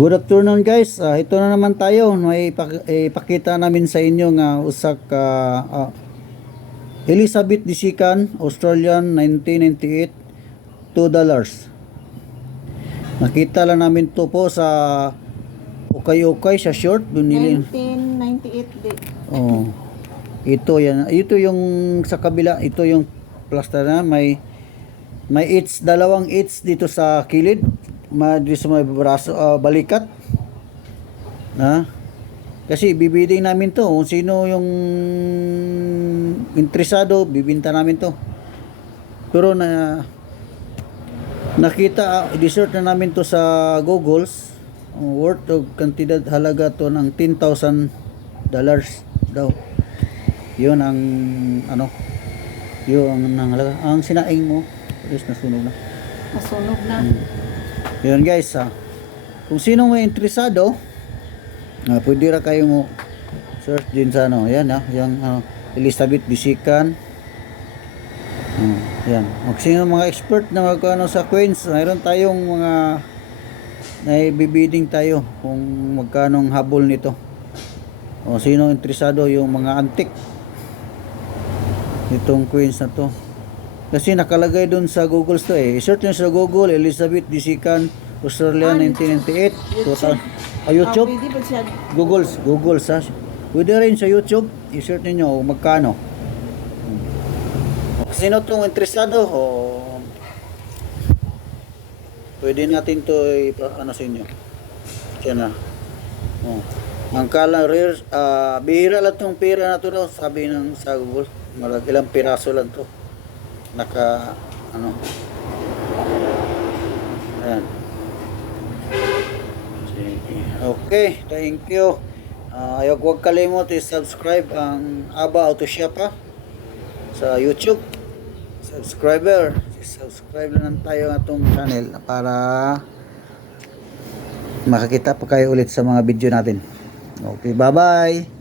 Good afternoon guys. Ito na naman tayo. May ipakita namin sa inyo nga usa ka Elizabeth Disikan Australian 1998 $2. Nakita lang namin to po sa ukay-ukay sa short binili. 1998 din. Oh. Ito yan. Ito yung sa kabila, ito yung plaster na may dalawang eats dito sa kilid. Dito sa may braso, balikat. Kasi bibidding namin to. Kung sino yung interesado, bibinta namin to. Pero nakita, i-search na namin to sa Googles. Worth of kantidad halaga to ng $10,000 daw. Yun ang yung halaga. Ang sinaing mo is nasunog na. Nasunog na. Yun guys, kung sino may interesado, pwede ra kayo mo search din sa yan yung Elizabeth Disikan. Yan. Kung sino mga expert na magkano sa coins, mayroon tayong mga naibibidding tayo kung magkano ang habol nito. O sino interesado yung mga antique itong coins na to. Kasi nakalagay doon sa Google to I-search nyo sa Google, Elizabeth Disikan, Australia 1998. YouTube? Pwede ba siya? Google sa. Pwede rin sa YouTube, i-search niyo magkano. Sino tong interesado pwede natin to sa inyo. Yan na. Ang kala rare, bihira lang tong pera na to daw, sabi ng sa Google. Ilang piraso lang to. Ayan. Okay, thank you. Huwag kalimot i-subscribe ang Aba Auto Shop sa YouTube. Subscribe lang tayo ng atong channel para makakita pa kayo ulit sa mga video natin. Okay, bye bye.